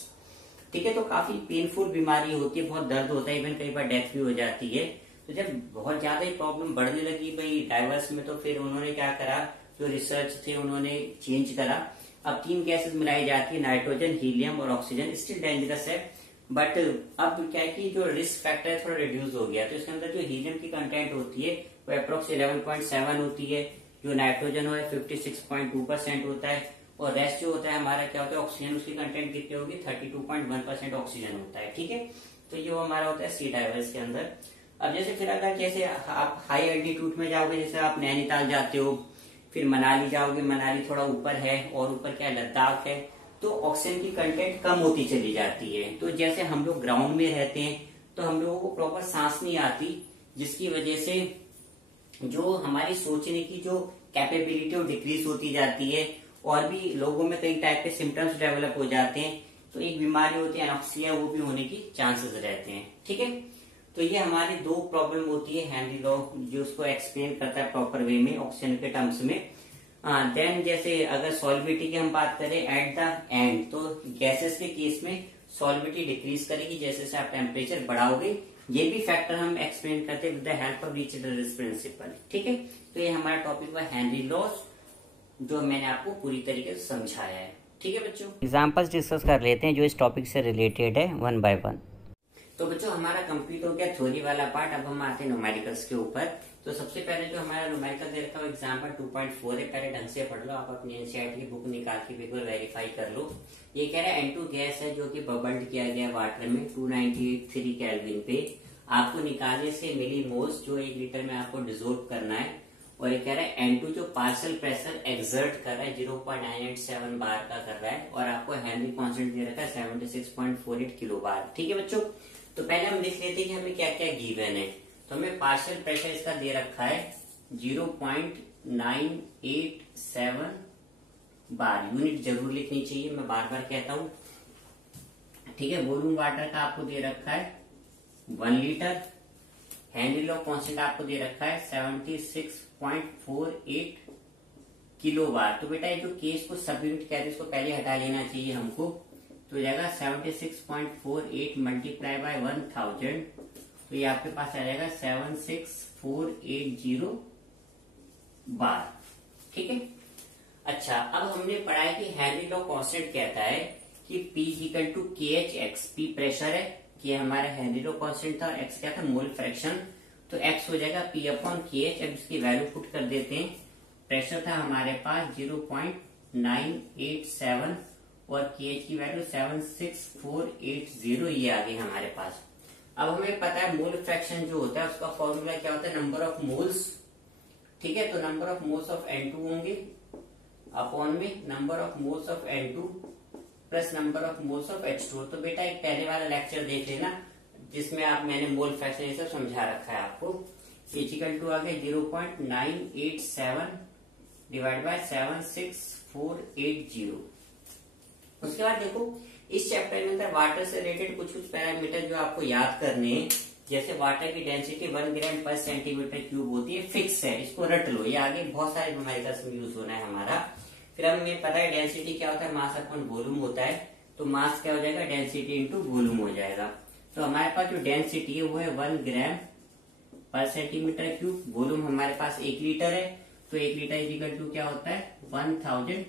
ठीक है, तो काफी पेनफुल बीमारी होती है, बहुत दर्द होता है, इवन कई बार डेथ भी हो जाती है। तो जब बहुत ज्यादा ही प्रॉब्लम बढ़ने लगी भाई डाइवर्स में, तो फिर उन्होंने क्या करा, जो रिसर्च थे उन्होंने चेंज करा। अब 3 गैसेस मिलाई जाती है, नाइट्रोजन, हीलियम और ऑक्सीजन। स्टिल डेंजरस है बट अब क्या है कि जो रिस्क फैक्टर है थोड़ा रिड्यूस हो गया। तो इसके अंदर जो हीलियम की कंटेंट होती है वो अप्रोक्स 11.7 होती है, जो नाइट्रोजन है 56.2% होता है, और रेस्ट जो होता है हमारा क्या होता है ऑक्सीजन, उसकी कंटेंट कितनी होगी 32.1% ऑक्सीजन होता है। ठीक है, तो ये हमारा होता है सी डाइवर्स के अंदर। अब जैसे फिर अगर जैसे आप हाई एल्टीट्यूड में जाओगे, जैसे आप नैनीताल जाते हो, फिर मनाली जाओगे, मनाली थोड़ा ऊपर है और ऊपर क्या लद्दाख है, तो ऑक्सीजन की कंटेंट कम होती चली जाती है। तो जैसे हम लोग ग्राउंड में रहते हैं तो हम लोगों को प्रॉपर सांस नहीं आती, जिसकी वजह से जो हमारी सोचने की जो कैपेबिलिटी वो डिक्रीज होती जाती है और भी लोगों में कई टाइप के सिम्टम्स डेवलप हो जाते हैं। तो एक बीमारी होती है एनॉक्सिया, वो भी होने की चांसेस रहते हैं। ठीक है, तो ये हमारी 2 प्रॉब्लम होती है हेनरी लॉ जो उसको एक्सप्लेन करता है प्रॉपर वे में ऑक्सीजन के टर्म्स में। देन जैसे अगर सॉल्युबिलिटी की हम बात करें एट द एंड, तो गैसेस के केस में सॉल्युबिलिटी डिक्रीज करेगी जैसे जैसे आप टेम्परेचर बढ़ाओगे। ये भी फैक्टर हम एक्सप्लेन करते हैं with the help of Richards principle. ठीक है, तो ये हमारा टॉपिक हुआ हेनरी लॉज जो मैंने आपको पूरी तरीके से समझाया है। ठीक है बच्चों, एग्जाम्पल्स डिस्कस कर लेते हैं जो इस टॉपिक से रिलेटेड है 1 by 1। तो बच्चों हमारा कंप्लीट हो गया थ्योरी वाला पार्ट, अब हम आते हैं न्यूमेरिकल्स के ऊपर। तो सबसे पहले जो हमारा न्यूमेरिकल दे रखा है एग्जाम्पल 2.4 है, पहले ढंग से पढ़ लो, आप अपनी एनसीईआरटी की बुक निकाल के बिल्कुल वेरीफाई कर लो। ये कह रहा है N2 गैस है जो कि बबल्ड किया गया वाटर में 293 केल्विन पे आपको निकालने से मिली मोल्स जो 1 लीटर में आपको डिसोल्व करना है। और ये कह रहा है N2 जो पार्शियल प्रेशर एक्सर्ट कर रहा है 0.987 बार का कर रहा है, और आपको हेनरी कांस्टेंट दे रखा है 76.48 किलो बार। ठीक है बच्चों, तो पहले हम लिख लेते हैं कि हमें क्या क्या गिवन है। तो हमें पार्शियल प्रेशर इसका दे रखा है 0.987 बार। यूनिट जरूर लिखनी चाहिए, मैं बार बार कहता हूं। ठीक है, वॉल्यूम वाटर का आपको दे रखा है 1 लीटर। हेनरी लॉ कांस्टेंट आपको दे रखा है 76.48 किलो बार। तो बेटा ये जो केस को सब यूनिट कहते हैं इसको पहले हटा लेना चाहिए हमको। तो हो जाएगा 76.48 मल्टीप्लाई बाय 1000, तो ये आपके पास आ जाएगा 76480 बार। ठीक है, अच्छा अब हमने पढ़ा है कि हेनरी लॉ कांस्टेंट कहता है कि P equal to KH, P pressure है, कि हमारा हेनरी लॉ कांस्टेंट था, X क्या था मोल फ्रैक्शन, तो X हो जाएगा P अपॉन KH। अब इसकी वैल्यू पुट कर देते हैं। प्रेशर था हमारे पास 0.987 और KH की वैल्यू 76480, ये आ गई हमारे पास। अब हमें पता है मोल फ्रैक्शन जो होता है उसका फॉर्मूला क्या होता है, नंबर ऑफ मोल्स। ठीक है, तो number of moles of N2 होंगे अपॉन में number of moles of N2 plus number of moles of H2। तो बेटा एक पहले वाला लेक्चर देख लेना जिसमें मैंने मोल फ्रैक्शन ये सब समझा रखा है आपको। इक्वल टू आगे 0.987 डिवाइड बाय 76480। उसके बाद देखो इस चैप्टर में अंदर वाटर से रिलेटेड कुछ पैरामीटर जो आपको याद करने हैं, जैसे वाटर की डेंसिटी 1 ग्राम पर सेंटीमीटर क्यूब होती है, फिक्स है, इसको रट लो, ये आगे बहुत सारे न्यूमेरिकल्स में यूज होना है हमारा। फिर हमें पता है डेंसिटी क्या होता है, मास अपॉन वॉल्यूम होता है, तो मास क्या हो जाएगा, डेंसिटी इंटू वॉल्यूम हो जाएगा। तो हमारे पास जो डेंसिटी है वो है 1 ग्राम पर सेंटीमीटर क्यूब। वॉल्यूम हमारे पास 1 लीटर है, तो 1 लीटर इक्वल टू क्या होता है 1000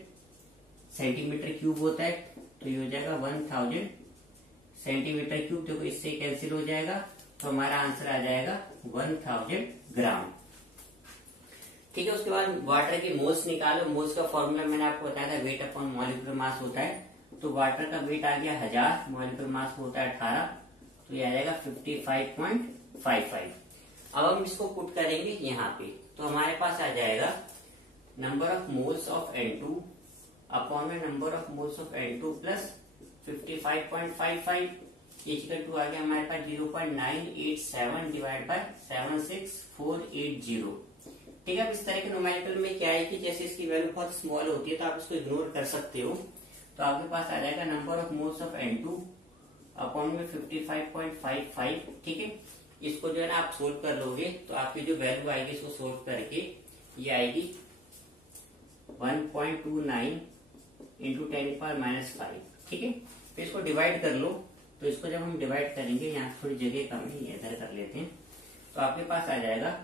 सेंटीमीटर क्यूब होता है, तो ये हो जाएगा 1000 सेंटीमीटर क्यूब। देखो इससे कैंसिल हो जाएगा, तो हमारा आंसर आ जाएगा 1000 ग्राम। ठीक है, उसके बाद वाटर की मोल्स निकालो। मोल्स का फॉर्मूला मैंने आपको बताया था, वेट अपॉन मॉलिक्यूलर मास होता है। तो वाटर का वेट आ गया 1000, मॉलिक्यूलर मास होता है 18, तो ये आ जाएगा 55.55। अब हम इसको पुट करेंगे यहाँ पे, तो हमारे पास आ जाएगा number of moles of N2 upon में number of moles of N2 plus 55.55 equal to आ गया हमारे पास 0.987 डिवाइड बाय 76480। ठीक है, अब इस तरह के न्यूमेरिकल में क्या है कि जैसे इसकी वैल्यू बहुत स्मॉल होती है तो आप इसको इग्नोर कर सकते हो। तो आपके पास आ जाएगा number of moles of N2 upon में 55.55। ठीक है, इसको जो है ना आप सोल्व कर लोगे तो आपकी जो वैल्यू आएगी इसको सोल्व करके ये आएगी 1.29 इंटू 10⁻⁵। ठीक है, फिर इसको डिवाइड कर लो। तो इसको जब हम डिवाइड करेंगे, यहाँ थोड़ी जगह कम है, ये इधर कर लेते हैं, तो आपके पास आ जाएगा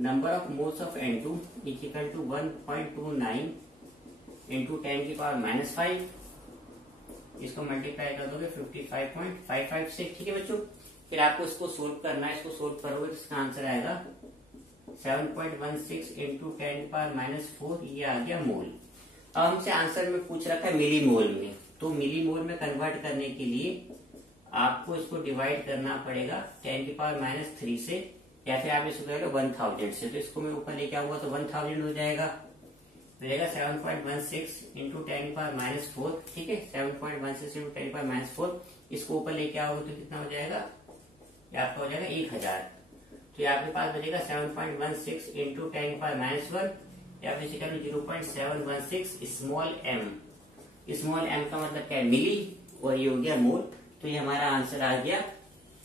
number of moles of N2 equal to 1.29 into 10⁻⁵। इसको मल्टीप्लाई कर दोगे 55.55 से। ठीक है बच्चों, फिर आपको इसको सोल्व करना है। इसको सोल्व करोगे तो इसका आंसर आएगा 7.16 इंटू 10⁻⁴, ये आ गया मोल। अब हमसे आंसर में पूछ रखा है मिली मोल में, तो मिली मोल में कन्वर्ट करने के लिए आपको इसको डिवाइड करना पड़ेगा 10⁻³ से, या फिर आप इसको कह लो 1000 से। तो इसको मैं ऊपर लेके आऊंगा तो 1000 हो जाएगा, 7.16 इंटू 10⁻⁴। ठीक है, 7.16 इंटू 10⁻⁴, इसको ऊपर लेके आओगे तो कितना हो जाएगा, ये आपका हो जाएगा 1000। तो ये आपके पास बचेगा 7.16 इंटू 10⁻⁴, या फिर 0.716 स्मॉल m। स्मॉल m का मतलब क्या है, मिली, और ये हो गया मोल। तो ये हमारा आंसर आ गया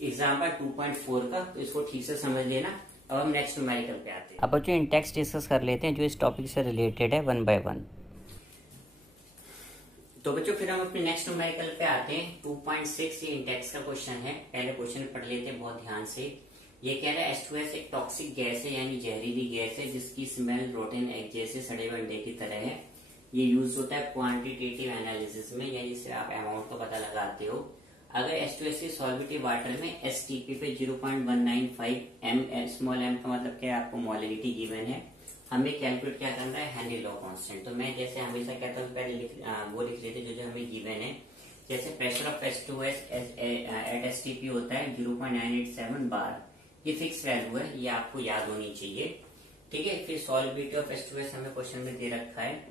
एग्जाम्पल 2.4 का, तो इसको ठीक से समझ लेना। अब हम नेक्स्ट न्यूमेरिकल पे आते हैं। अब बच्चों इंडेक्स डिस्कस कर लेते हैं जो इस टॉपिक से रिलेटेड है 1 बाय 1। तो बच्चों फिर हम अपने नेक्स्ट न्यूमेरिकल पे आते हैं 2.6। ये इंडेक्स का क्वेश्चन है, पहले क्वेश्चन पढ़ लेते हैं बहुत ध्यान से। ये कह रहा है H2S एक टॉक्सिक गैस है, यानी जहरीली गैस है, जिसकी स्मेल रोटेन एग जैसे सड़े हुए अंडे की तरह है। ये यूज होता है क्वांटिटेटिव एनालिसिस में, यानी जिससे आप अमाउंट का पता लगाते हो। अगर H2S की सॉल्विटी वाटर में STP पे 0.195 m, स्मॉल m का मतलब क्या है, आपको मोलिलिटी गिवन है। हमें कैलकुलेट क्या करना है, हेनरी लॉ कांस्टेंट। तो मैं जैसे हमेशा कहता हूँ पहले वो लिख लेते जो हमें गिवन है। जैसे pressure of H2S eight STP होता है 0.987 बार, ये फिक्स वैल्यू है, ये आपको याद होनी चाहिए। ठीक है, फिर सॉल्युबिलिटी ऑफ H2S हमें क्वेश्चन में दे रखा है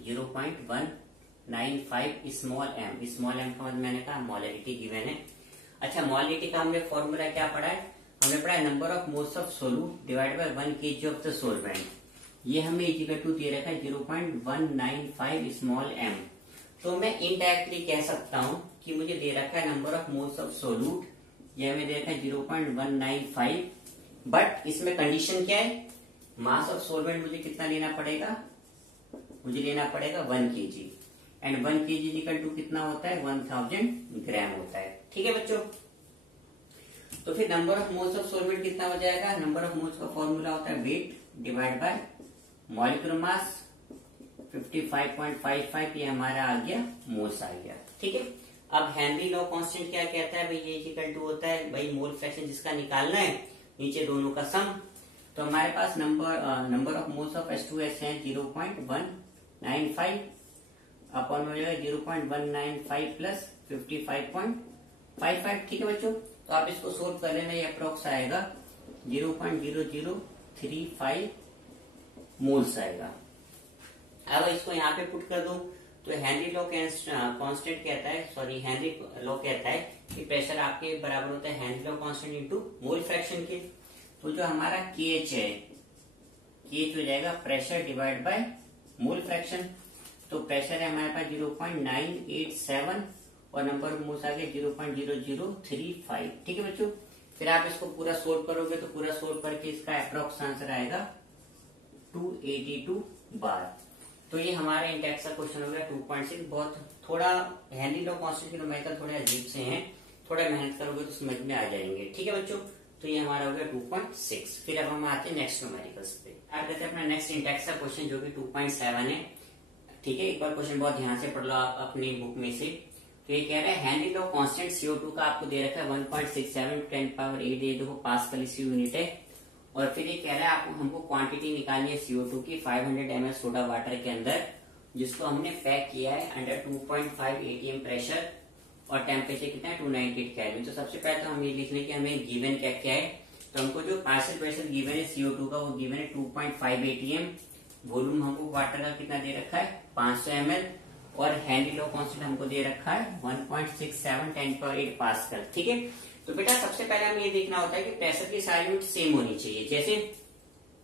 0.195 स्मॉल m। स्मॉल m का मतलब मैंने कहा मोलरिटी गिवन है। अच्छा, मोलरिटी का हमने फॉर्मूला क्या पढ़ा है? हमने पढ़ा है number of moles of solute divide by 1 kg of the solvent. ये हमें इक्वल टू दे रखा है 0.195 स्मॉल m। तो मैं इनडायरेक्टली कह सकता हूं कि मुझे दे रखा है number of moles of solute, ये हमें दे रखा है 0.195, बट इसमें कंडीशन क्या है? मास ऑफ सॉल्वेंट मुझे कितना लेना पड़ेगा? मुझे लेना पड़ेगा 1 kg, and 1 kg equal to कितना होता है? 1000 ग्राम होता है। ठीक है बच्चों, तो फिर number of moles of solvent कितना हो जाएगा? नंबर ऑफ मोल्स का फॉर्मूला होता है weight divide by molecular mass 55.55, ये हमारा आ गया मोल्स आ गया। ठीक है, अब हेनरी लॉ कांस्टेंट क्या कहता है भाई? ये इक्वल टू होता है भाई मोल फ्रैक्शन जिसका निकालना है, नीचे दोनों का सम। तो हमारे पास number of moles of H2S है 0.195 अपॉन हो जाएगा 0.195 प्लस 55.55। ठीक है बच्चों, तो आप इसको सोल्व कर लेना, ये अप्रोक्स आएगा 0.0035 मोल्स आएगा। अब इसको यहाँ पे पुट कर दो तो हेनरी लॉ कांस्टेंट कहता है, सॉरी हेनरी लॉ कहता है कि प्रेशर आपके बराबर होता है Henry law constant into mole fraction के। तो जो हमारा KH है, KH हो जाएगा pressure divide by mole fraction. तो प्रेशर है हमारे पास 0.987 और नंबर ऑफ मोल्स आ गया 0.0035। ठीक है बच्चों, फिर आप इसको पूरा सोल्व करोगे तो पूरा सोल्व करके इसका अप्रोक्स आंसर आएगा 282 बार। तो ये हमारे इंटेक्स का क्वेश्चन हो गया 2.6। बहुत थोड़ा हेनरी लॉ कांस्टेंट के न्यूमेरिकल थोड़े अजीब से हैं, थोड़ा मेहनत करोगे तो समझ में आ जाएंगे। ठीक है बच्चों, तो ये हमारा हो गया 2.6। फिर अब हम आते हैं नेक्स्ट न्यूमेरिकल्स पे। आगे करते हैं अपना नेक्स्ट इंटेक्स का क्वेश्चन जो कि 2.7 है। ठीक है, एक बार क्वेश्चन बहुत ध्यान से पढ़ लो आप अपनी बुक में से। तो ये कह रहा है हेनरी लॉ कांस्टेंट CO2 का आपको दे रखा है 1.67 10⁸, ये देखो पास्कल इसी यूनिट है। और फिर ये कह रहा है आपको हमको क्वांटिटी निकालनी है CO2 की 500 ml सोडा वाटर के अंदर, जिसको हमने पैक किया है अंडर 2.5 atm प्रेशर और टेम्परेचर कितना है 298 केल्विन। तो सबसे पहले तो हम ये लिख लें कि हमें गिवन क्या क्या है। तो हमको जो पार्शियल प्रेशर गिवन है CO2 का वो गिवन है 2.5 atm। वॉल्यूम हमको वाटर का कितना दे रखा है 500 ml, और हेनरी लॉ कांस्टेंट हमको दे रखा है 1.67 10⁸ पास्कल। ठीक है, तो बेटा सबसे पहले हमें ये देखना होता है कि प्रेशर की सारी यूनिट सेम होनी चाहिए। जैसे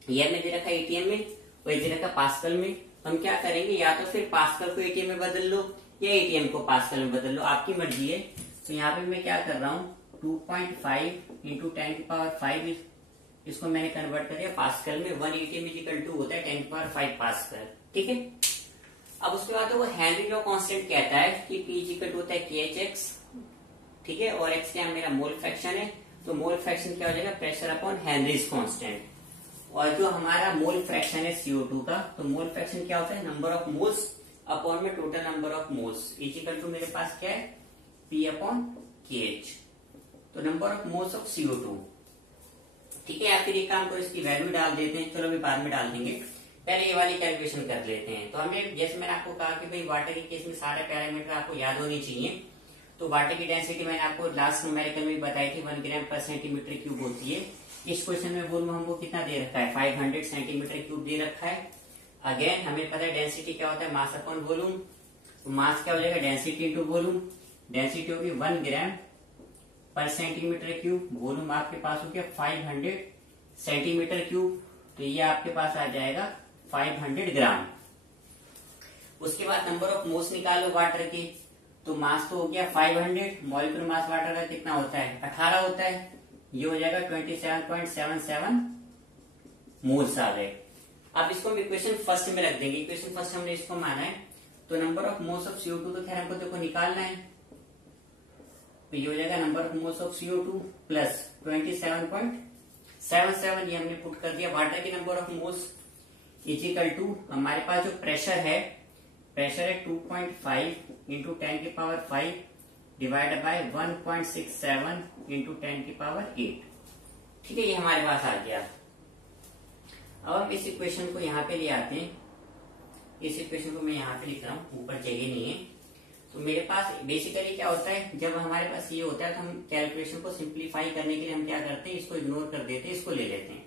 ये हमने दे रखा है ATM में और ये दे रखा पास्कल में। हम क्या करेंगे, या तो फिर पास्कल को ATM में बदल लो या ATM को पास्कल में बदल लो, आपकी मर्जी है। तो यहाँ पे मैं क्या कर रहा हूँ 2.5 इंटू 10⁵, इसको मैंने कन्वर्ट कर दिया पास्कल में। 1 ATM इक्वल टू होता है 10⁵ पास्कल। ठीक है, अब उसके बाद वो हेनरी लॉ कांस्टेंट कहता है कि P इक्वल टू होता है KHX। ठीक है, और x क्या मेरा मोल फ्रैक्शन है, तो मोल फ्रैक्शन क्या हो जाएगा प्रेशर अपॉन हेनरीज कांस्टेंट। और जो हमारा मोल फ्रैक्शन है CO2 का, तो मोल फ्रैक्शन क्या होता है नंबर ऑफ मोल्स अपॉन में total number of moles equal to मेरे पास क्या है P अपॉन KH। तो number of moles of CO2। ठीक है, या फिर एक काम करो इसकी वैल्यू डाल देते हैं, चलो अभी बाद में डाल देंगे, पहले ये वाली कैलकुलेशन कर लेते हैं। तो हमें जैसे मैंने आपको कहा कि भाई वाटर के केस में सारे पैरामीटर आपको याद होने चाहिए। तो वाटर की डेंसिटी मैंने आपको लास्ट न्यूमेरिकल में भी बताई थी 1 ग्राम पर सेंटीमीटर क्यूब होती है। इस क्वेश्चन में वॉल्यूम हमको कितना दे रखा है 500 सेंटीमीटर क्यूब दे रखा है। अगेन हमें पता है डेंसिटी क्या होता है मास अपॉन वॉल्यूम। तो मास क्या हो जाएगा डेंसिटी इंटू वॉल्यूम। डेंसिटी होगी 1 ग्राम पर सेंटीमीटर क्यूब, वॉल्यूम आपके पास हो गया 500 सेंटीमीटर क्यूब, तो ये आपके पास आ जाएगा 500 ग्राम। उसके बाद नंबर ऑफ मोल्स निकालो वाटर की। तो मास तो हो गया 500, मॉलिक्यूलर मास वाटर का कितना होता है 18 होता है, ये हो जाएगा 27.77 मोल्स आ गए। अब इसको हम इक्वेशन फर्स्ट में रख देंगे, इक्वेशन फर्स्ट हमने इसको माना है। तो number of moles of CO2 तो खैर हमको देखो निकालना है, तो ये हो जाएगा number of moles of CO2 plus 27.77, ये हमने पुट कर दिया। वाटर की number of moles equal to हमारे पास जो प्रेशर है 2.5 इंटू 10⁵ डिवाइड बाय 1.67 इंटू 10⁸। ठीक है, ये हमारे पास आ गया। अब हम इस इक्वेशन को यहाँ पे ले आते हैं। इस इक्वेशन को मैं यहाँ पे लिख रहा हूँ, ऊपर जगह नहीं है। तो मेरे पास बेसिकली क्या होता है, जब हमारे पास ये होता है तो हम कैलकुलेशन को सिंप्लीफाई करने के लिए हम क्या करते हैं, इसको इग्नोर कर देते हैं, इसको ले लेते हैं।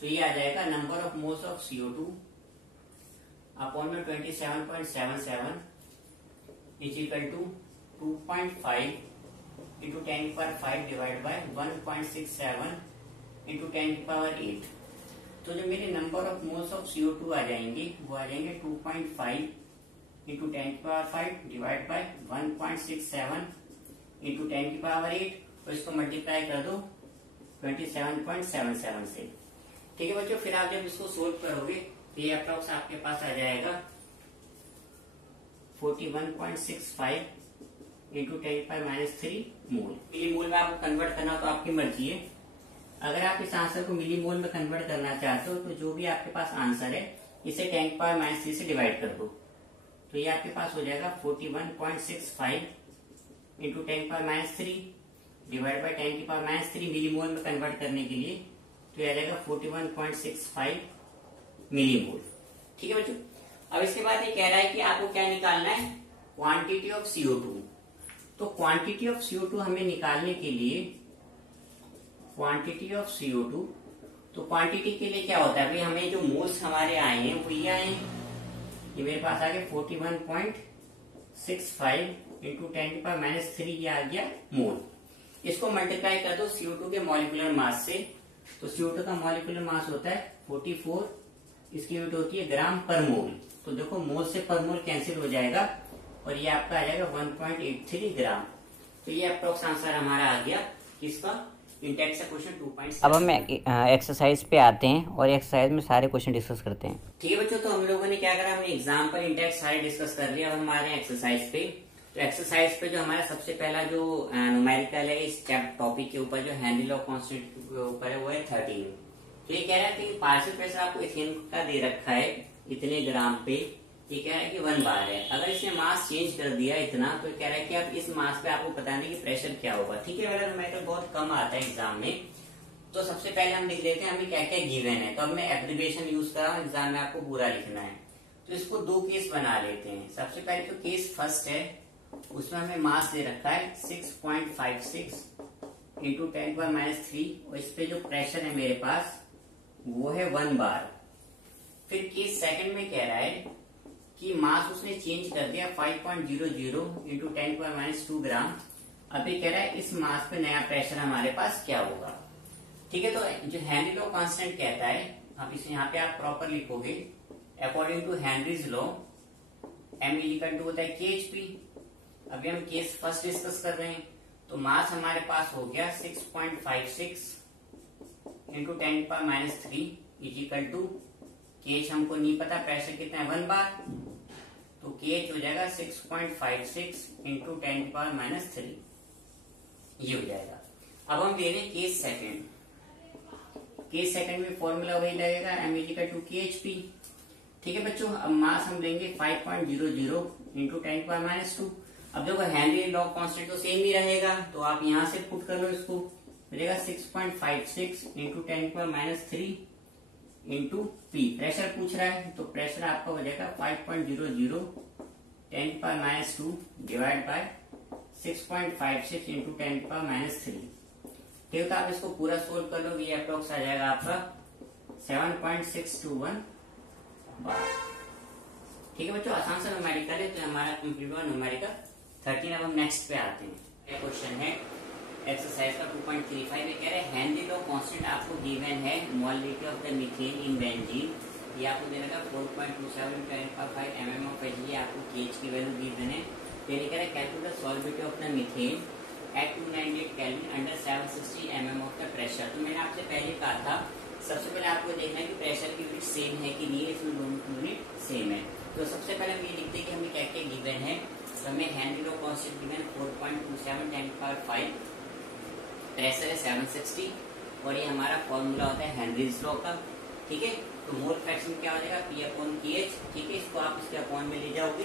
तो ये आ जाएगा number of moles of CO2 upon में 27.77 is equal to 2.5 into 10⁵ divide by 1.67 into 10⁸। तो जो मेरे number of moles of CO2 आ जाएंगे वो आ जाएंगे 2.5 इंटू 10⁵ डिवाइड बाय 1.67 इंटू 10⁸। तो इसको मल्टीप्लाई कर दो 27.77 से। ठीक है बच्चों, फिर आप जब इसको सोल्व करोगे तो ये अप्रॉक्स आपके पास आ जाएगा 41.65 इंटू 10⁻³ मोल। मिली मोल में आपको कन्वर्ट करना तो आपकी मर्जी है। अगर आप इस आंसर को मिली मोल में कन्वर्ट करना चाहते हो तो जो भी आपके पास आंसर है इसे 10⁻³ से डिवाइड कर दो। तो ये आपके पास हो जाएगा 41.65 इंटू 10⁻³ डिवाइड बाय 10⁻³ मिली मोल में कन्वर्ट करने के लिए तो ये आ जाएगा 41.65 मिली मोल। ठीक है बच्चों, अब इसके बाद ये कह रहा है कि आपको क्या निकालना है, क्वांटिटी ऑफ CO2। तो क्वांटिटी ऑफ CO2 हमें निकालने के लिए क्वांटिटी ऑफ CO2, तो क्वांटिटी के लिए क्या होता है भाई, हमें जो मोल्स हमारे आए हैं वो ये आए हैं, ये मेरे पास आ गया 41.65 इंटू 10⁻³ ये आ गया मोल। इसको मल्टीप्लाई कर दो CO2 के मॉलिक्यूलर मास से। तो CO2 का मॉलिक्यूलर मास होता है 44, इसकी यूनिट होती है ग्राम पर मोल। तो देखो मोल से पर मोल कैंसिल हो जाएगा और ये आपका आ जाएगा 1.83 ग्राम। तो ये अप्रोक्स आंसर हमारा आ गया किसका, इंटेक्स का क्वेश्चन 2.7। अब हम एक्सरसाइज पे आते हैं और एक्सरसाइज में सारे क्वेश्चन डिस्कस करते हैं। ठीक है बच्चों, तो हम लोगों ने क्या करा, हमने एग्जाम्पल इंटेक्स सारे डिस्कस कर लिया। अब हमारे एक्सरसाइज पे, तो एक्सरसाइज पे जो हमारा सबसे पहला जो न्यूमेरिकल है इस टॉपिक के ऊपर, जो हेनरी लॉ कांस्टेंट के ऊपर है, वो है 13। तो ये कह रहा है कि पार्शियल प्रेशर आपको इथेन का दे रखा है इतने ग्राम पे, ये कह रहा है कि 1 बार है। अगर इसने मास चेंज कर दिया इतना, तो कह रहा है कि आप इस मास पे आपको बताना है कि प्रेशर क्या होगा। ठीक है, अगर न्यूमेरिकल बहुत कम आता है एग्जाम में, तो सबसे पहले हम लिख लेते हैं हमें क्या क्या गिवन है। तो अब मैं एब्रिविएशन यूज कर रहा हूँ, एग्जाम में आपको पूरा लिखना है। तो इसको 2 केस बना लेते हैं। सबसे पहले तो केस फर्स्ट है, उसमें हमें मास दे रखा है 6.56 इंटू 10⁻³ और इस पे जो प्रेशर है मेरे पास वो है 1 बार। फिर केस सेकंड में कह रहा है कि मास उसने चेंज कर दिया 5.00 इंटू 10⁻² ग्राम। अभी कह रहा है इस मास पे नया प्रेशर हमारे पास क्या होगा। ठीक है, तो जो हेनरी लॉ कांस्टेंट कहता है, अब इसे यहाँ पे आप प्रॉपर लिखोगे, according to Henry's law M equal to होता है KHP। अभी हम केस फर्स्ट डिस्कस कर रहे हैं, तो मास हमारे पास हो गया 6.56 into 10⁻³ is equal to KH हमको नहीं पता, प्रेशर कितना है 1 बार, तो KH हो जाएगा 6.56 इंटू 10⁻³ ये हो जाएगा। अब हम ले लें केस सेकंड। केस सेकंड में फॉर्मूला वही लगेगा, M इक्वल टू KHP। ठीक है बच्चों, अब मास हम लेंगे 5.00 इंटू 10⁻²। अब देखो हेनरी लॉ कांस्टेंट तो सेम ही रहेगा, तो आप यहां से पुट कर लो, इसको मिलेगा 6.56 इंटू 10⁻³ इंटू P। प्रेशर पूछ रहा है, तो प्रेशर आपका हो जाएगा 5.00 10⁻² डिवाइड बाय 6.56 इंटू 10⁻³। ठीक है, तो आप इसको पूरा सोल्व कर लो, ये अप्रोक्स आ जाएगा आपका 7.621 बार। ठीक है बच्चों, आसान सा न्यूमेरिकल है, तो हमारा कंप्लीट हुआ न्यूमेरिकल 13। अब हम नेक्स्ट पे आते हैं। ये क्वेश्चन है एक्सरसाइज का 2.35 में कह रहे हैं हेनरी लॉ कांस्टेंट आपको गिवन है, molecule of the methane in benzene, ये आपको दे रखा 4.27 10⁵ mm ऑफ Hg, आपको KH की वैल्यू गिवन है। फिर कह रहा है calculate the solubility of the methane at 298 kelvin under 760 mm of the pressure. तो मैंने आपसे पहले कहा था, सबसे पहले आपको देखना है कि प्रेशर की यूनिट सेम है कि नहीं है, इसमें दोनों की यूनिट सेम है। तो सबसे पहले हम ये लिखते हैं कि हमें क्या क्या गिवन है। तो हमें Henry law constant given 4.27 10⁵, pressure है 760 और ये हमारा फॉर्मूला होता है हेनरीज लॉ का। ठीक है, तो मोल फ्रैक्शन क्या हो जाएगा P/KH। ठीक है, इसको आप इसके अपॉन में ले जाओगे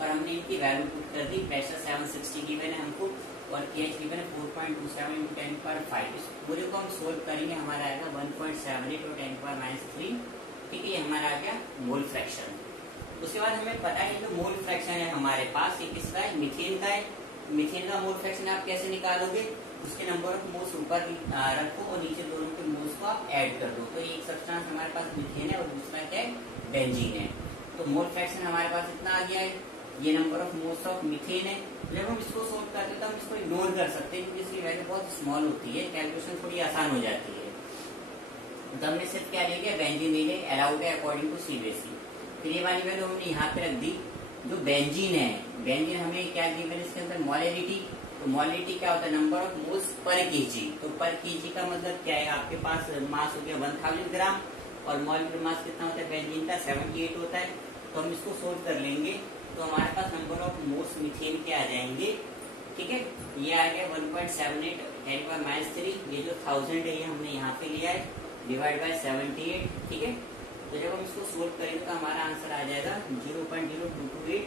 और हमने इनकी वैल्यू पुट कर दी। प्रेशर 760 गिवन है हमको और KH गिवन है 4.27 इंटू 10⁵। इस पूरे को हम सोल्व करेंगे, हमारा आएगा 1.78 और 10⁻³। ठीक है, ये हमारा आ गया मोल फ्रैक्शन। तो उसके बाद हमें पता है जो मोल फ्रैक्शन है हमारे पास, ये किसका है, मीथेन का है। मीथेन का मोल फ्रैक्शन आप कैसे निकालोगे, उसके नंबर ऑफ मोल्स ऊपर रखो और नीचे दोनों के मोल्स को आप ऐड कर दो। तो एक सब्सटेंस हमारे पास मीथेन है और दूसरा क्या है, बेंजीन है। तो मोल फ्रैक्शन हमारे पास इतना आ गया है, ये number of moles of methane है। जब हम इसको सोल्व करते हैं तो हम इसको इग्नोर कर सकते हैं क्योंकि इसकी वैल्यू बहुत स्मॉल होती है, कैलकुलेशन थोड़ी आसान हो जाती है। तो हमने सिर्फ क्या ले लिया, बेंजीन ले लिया, अलाउड है अकॉर्डिंग टू सीबीएसई। फिर ये वाली वैल्यू हमने यहाँ पे रख दी। जो बेंजीन है, बेंजीन हमें क्या दी मैंने इसके अंदर, मोलैरिटी। तो मोलैरिटी क्या होता है, number of moles per KG. तो पर केजी का मतलब क्या है, आपके पास मास हो गया 1000 ग्राम और मॉलिक्यूलर मास कितना होता है बेंजीन का, 78 होता है। तो हम इसको सोल्व कर लेंगे तो हमारे पास नंबर ऑफ मोल्स मीथेन के आ जाएंगे। ठीक है, ये आ गया 1.78 10⁻³ ये जो 1000 है ये हमने यहाँ पे लिया है, डिवाइड बाय 78। ठीक है, तो जब हम इसको सोल्व करेंगे तो हमारा आंसर आ जाएगा 0.0228।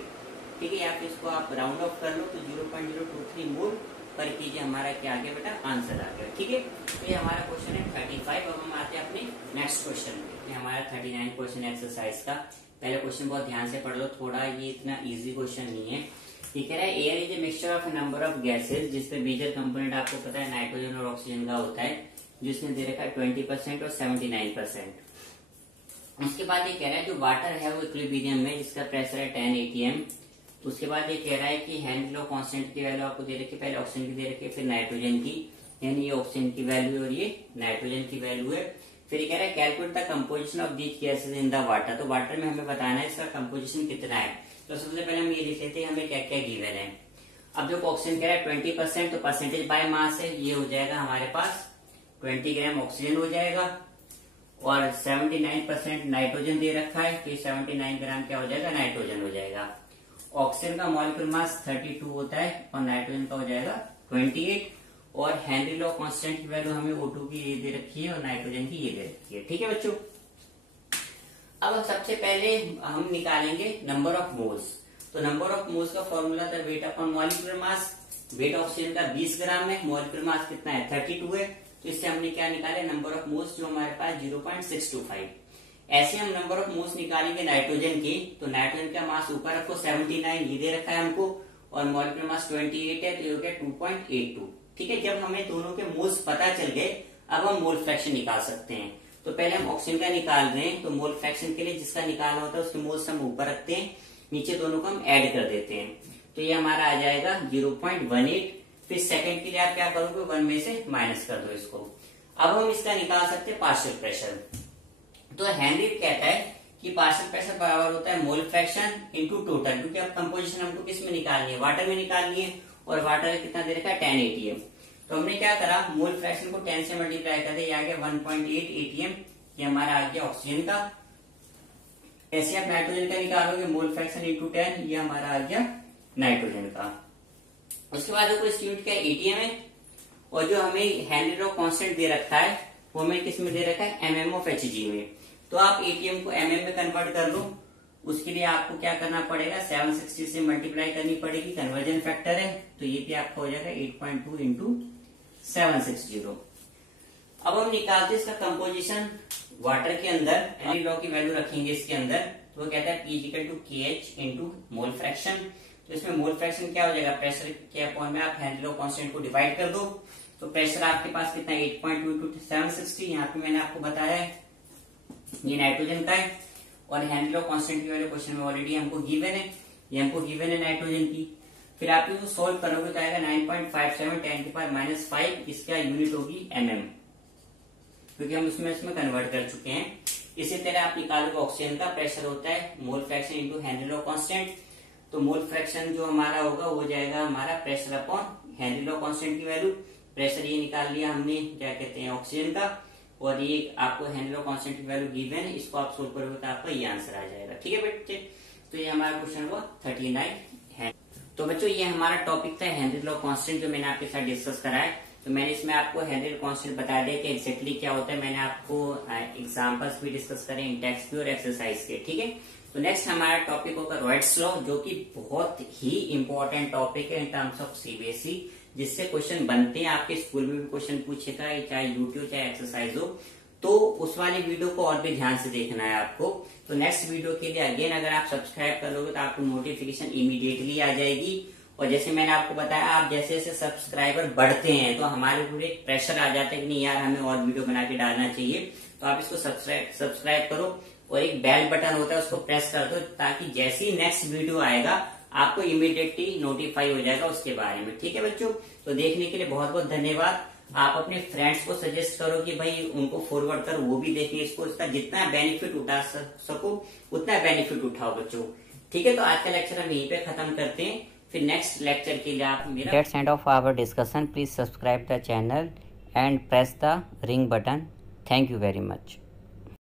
ठीक है, या फिर इसको आप राउंड ऑफ कर लो तो 0.023 मोल पर केजी हमारा क्या आ गया बेटा, आंसर आ गया। ठीक है, तो ये हमारा क्वेश्चन है 35। अब हम आते हैं अपने नेक्स्ट क्वेश्चन में। हमारा 39 क्वेश्चन एक्सरसाइज का। पहले क्वेश्चन बहुत ध्यान से पढ़ लो, थोड़ा ये इतना इजी क्वेश्चन नहीं है। ये कह रहा है air is a mixture of number of gases, जिसपे मेजर कंपोनेंट आपको पता है नाइट्रोजन और ऑक्सीजन का होता है, जिसने दे रखा है 20% और 79%। उसके बाद ये कह रहा है जो वाटर है वो इक्विलिब्रियम में, जिसका प्रेशर है 10 atm। तो उसके बाद ये कह रहा है कि हेनरी लॉ कांस्टेंट की वैल्यू आपको दे रखी है, पहले ऑक्सीजन की दे रखी है फिर नाइट्रोजन की, यानी ये ऑक्सीजन की वैल्यू और ये नाइट्रोजन की वैल्यू है। फिर ये कह रहा है calculate the composition of these gases in the water. तो वाटर में हमें बताना है इसका कंपोजिशन कितना है। तो सबसे पहले हम ये लिख लेते हैं हमें क्या क्या गिवन है। अब जो ऑक्सीजन कह रहा है 20%, तो परसेंटेज बाय मास है, ये हो जाएगा हमारे पास 20 ग्राम ऑक्सीजन हो जाएगा और 79% नाइट्रोजन दे रखा है, तो 79 ग्राम क्या हो जाएगा, नाइट्रोजन हो जाएगा। ऑक्सीजन का मॉलिक्यूलर मास 32 होता है और नाइट्रोजन का हो जाएगा 28। और हेनरी लॉ कांस्टेंट की वैल्यू हमें O2 की ये दे रखी है और नाइट्रोजन की ये दे रखी है। ठीक है बच्चों, अब सबसे पहले हम निकालेंगे नंबर ऑफ मोल्स। तो नंबर ऑफ मोल्स का फॉर्मूला था weight upon molecular mass. Weight oxygen का 20 ग्राम है, मॉलिक्यूलर मास कितना है 32 है, तो इससे हमने क्या निकाले नंबर ऑफ मोल्स, जो हमारे पास 0.625। ऐसे हम नंबर ऑफ मोल्स निकालेंगे नाइट्रोजन की। तो नाइट्रोजन का मास ऊपर रखो 79 ये दे रखा है हमको और मॉलिक्यूलर मास 28 है, तो ये हो गया 2.82। ठीक है, जब हमें दोनों के मोल्स पता चल गए अब हम मोल फ्रैक्शन निकाल सकते हैं। तो पहले हम ऑक्सीजन का निकाल रहे हैं, तो मोल फ्रैक्शन के लिए जिसका निकालना होता है उसके मोल्स हम ऊपर रखते हैं, नीचे दोनों को हम ऐड कर देते हैं। तो ये हमारा आ जाएगा 0.18। फिर सेकंड के लिए आप क्या करोगे, 1 में से माइनस कर दो इसको। अब हम इसका निकाल सकते हैं पार्शियल प्रेशर। तो हेनरी कहता है कि पार्शियल प्रेशर बराबर होता है मोल फ्रैक्शन इंटू टोटल, क्योंकि अब कंपोजिशन हमको किस में निकालनी है, वाटर में निकालनी है और वाटर कितना दे रखा है 10 atm। तो हमने क्या करा, मोल फ्रैक्शन को 10 से मल्टीप्लाई कर दिया, आ गया 1.8 atm। ये हमारा आ गया ऑक्सीजन का। ऐसे आप नाइट्रोजन का निकालोगे, मोल फ्रैक्शन इंटू 10, ये हमारा आ गया नाइट्रोजन का। उसके बाद देखो स्टूडेंट क्या एटीएम है और जो हमें हेनरी लॉ कांस्टेंट दे रखा है वो हमें किस में दे रखा है, mm/Hg में। तो आप एटीएम को mm में कन्वर्ट कर लो। उसके लिए आपको क्या करना पड़ेगा, 760 से मल्टीप्लाई करनी पड़ेगी, कन्वर्जन फैक्टर है, तो ये भी आपका हो जाएगा 8.2 इंटू 760। अब हम निकालते हैं इसका कंपोजिशन वाटर के अंदर। हेनरी लॉ की वैल्यू रखेंगे इसके अंदर, तो वो कहता है P=KH इंटू मोल फ्रैक्शन। तो इसमें मोल फ्रैक्शन क्या हो जाएगा, प्रेशर के अपॉन में आप हेनरी लॉ कांस्टेंट को डिवाइड कर दो। तो प्रेशर आपके पास कितना 8.2 इंटू 760, यहाँ पे मैंने आपको बताया है ये नाइट्रोजन का है और हेनरी लॉ कांस्टेंट की वैल्यू क्वेश्चन में ऑलरेडी हमको गिवन है, ये हमको गिवन है नाइट्रोजन की। फिर आप इसको सोल्व करोगे तो आएगा 9.57 10⁻⁵ इसका यूनिट होगी mm, क्योंकि हम इसमें कन्वर्ट कर चुके हैं। इसी तरह आप निकालोगे ऑक्सीजन का प्रेशर होता है mole fraction into Henry law constant. तो मोल फ्रैक्शन जो हमारा होगा वो जाएगा हमारा pressure upon Henry law constant की वैल्यू। प्रेशर ये निकाल लिया हमने क्या कहते हैं ऑक्सीजन का, और ये आपको हेनरी लॉ कांस्टेंट की वैल्यू गिवन है, इसको आप सोल्व करोगे तो आपका ये आंसर आ जाएगा। ठीक है बच्चे, तो ये हमारा क्वेश्चन हुआ 39 है। तो बच्चों ये हमारा टॉपिक था हेनरी लॉ कांस्टेंट, जो मैंने आपके साथ डिस्कस करा है। तो मैंने इसमें आपको हेनरी लॉ कांस्टेंट बता दिया कि एक्जेक्टली क्या होता है। मैंने आपको एग्जाम्पल्स भी डिस्कस करे इन टेक्स्ट भी और एक्सरसाइज के। ठीक है, तो नेक्स्ट हमारा टॉपिक होगा रॉयट्स लॉ, जो कि बहुत ही इंपॉर्टेंट टॉपिक है इन टर्म्स ऑफ सीबीएसई, जिससे क्वेश्चन बनते हैं। आपके स्कूल में भी क्वेश्चन पूछेगा, चाहे यूट्यूब चाहे एक्सरसाइज हो, तो उस वाली वीडियो को और भी ध्यान से देखना है आपको। तो नेक्स्ट वीडियो के लिए अगेन अगर आप सब्सक्राइब करोगे तो आपको नोटिफिकेशन इमीडिएटली आ जाएगी। और जैसे मैंने आपको बताया, आप जैसे जैसे सब्सक्राइबर बढ़ते हैं तो हमारे ऊपर एक प्रेशर आ जाता है कि नहीं यार हमें और वीडियो बना के डालना चाहिए। तो आप इसको सब्सक्राइब करो और एक बेल बटन होता है उसको प्रेस कर दो, ताकि जैसे ही नेक्स्ट वीडियो आएगा आपको इमीडिएटली नोटिफाई हो जाएगा उसके बारे में। ठीक है बच्चों, तो देखने के लिए बहुत बहुत धन्यवाद। आप अपने फ्रेंड्स को सजेस्ट करो कि भाई उनको फॉरवर्ड कर, वो भी देखें इसको, इसका जितना बेनिफिट उठा सको उतना बेनिफिट उठाओ बच्चों। ठीक है, तो आज का लेक्चर हम यहीं पे खत्म करते हैं, फिर नेक्स्ट लेक्चर के लिए आप मेरा That's end of our discussion. Please subscribe the channel and press the ring button. Thank you very much.